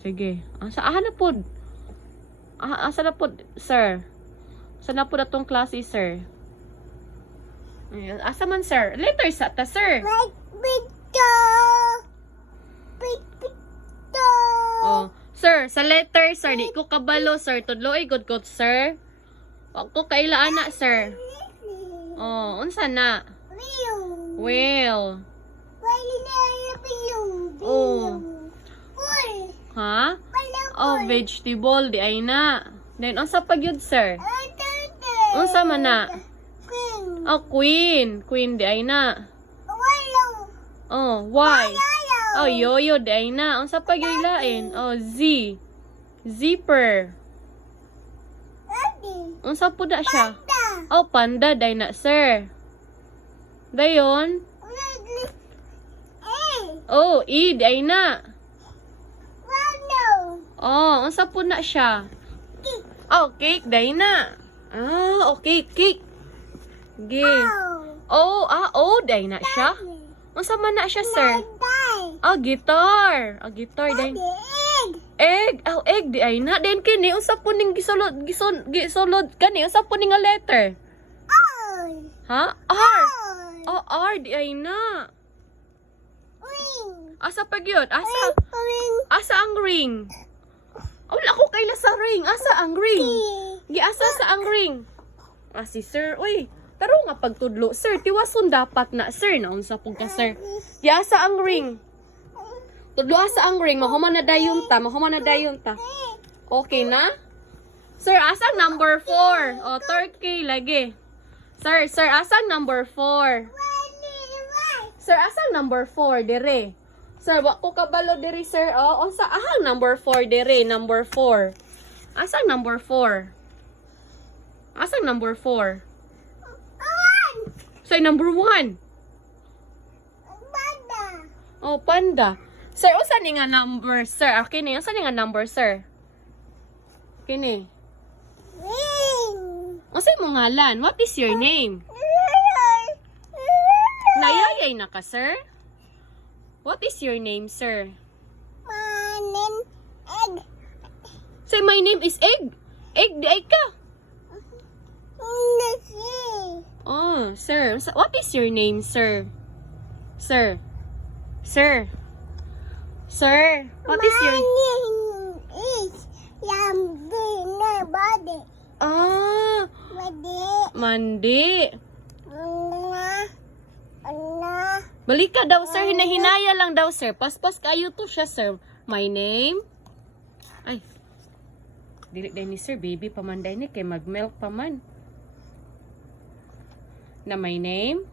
Sige. Asa na pod? Asa na pod, sir? Asa na pod atong klase, sir? Asa man, sir? Letter sa ta, sir. Oh, sir, sa letter, sir, di ko kabalo, sir. Tudloy good good, sir. Wa ko kaila ana, sir. Oh, unsa na? Well. Oh. Ha? Oh, vegetable di ay na. Then unsa pa gyud, sir? Unsa man na? Oh, queen. Queen di ay na. Oh, why? Oh, yoyo di ay na. Unsa pa gyud lain? Oh, Z. Zipper. Unsa po da siya? Oh, panda day na, sir. Dayon? Oh, E di ay na. Oh, unsa po na siya? Oh, cake day na. Ah, okay, cake. Ge. Oh, oh, day na siya. Unsa man na siya, sir? Oh, guitar. Oh, guitar day. Egg. Oh, egg di ay na. Then kini unsa po ning gisulod kani unsa po ning letter? Ha? R. Oh, R di ay na. Asa pa gyud? Asa ang ring? Oh, wala ko kaila sa ring. Asa ang ring? Giasa sa ang ring. Si sir, uy. Taro nga pagtudlo, sir. Tiwason dapat na, sir. Naunsa pong ka, sir. Giasa ang ring. Tudlo asa ang ring. Mahuman na dayon ta. Okay na? Sir, asang number 4? O, turkey lagi. Sir, asang number 4? Sir, asang number 4? Dire. Sir, wa ko kabalo diri, sir. O, unsa ahang number 4 dire? Number 4. Asang number 4? Asang number 4? Sir, number 1. Oh, panda. Sir, unsa ni nga number, sir? Kini, unsa ni nga number, sir? Kini. Unsa imong ngalan? What is your name? Nayayay na ka, sir? What is your name, sir? My name Egg. Say, my name is Egg. Egg, di ay ka. Oh, sir. What is your name, sir? Sir. What is your... My name is Body. Ah, Mandi. Balik ka daw, sir. Hinahinaya lang daw, sir. Paspas kayo to siya, sir. My name? Ay. Dili day ni sir. Baby pamanday ni. Kay mag-milk pa man. Na my name?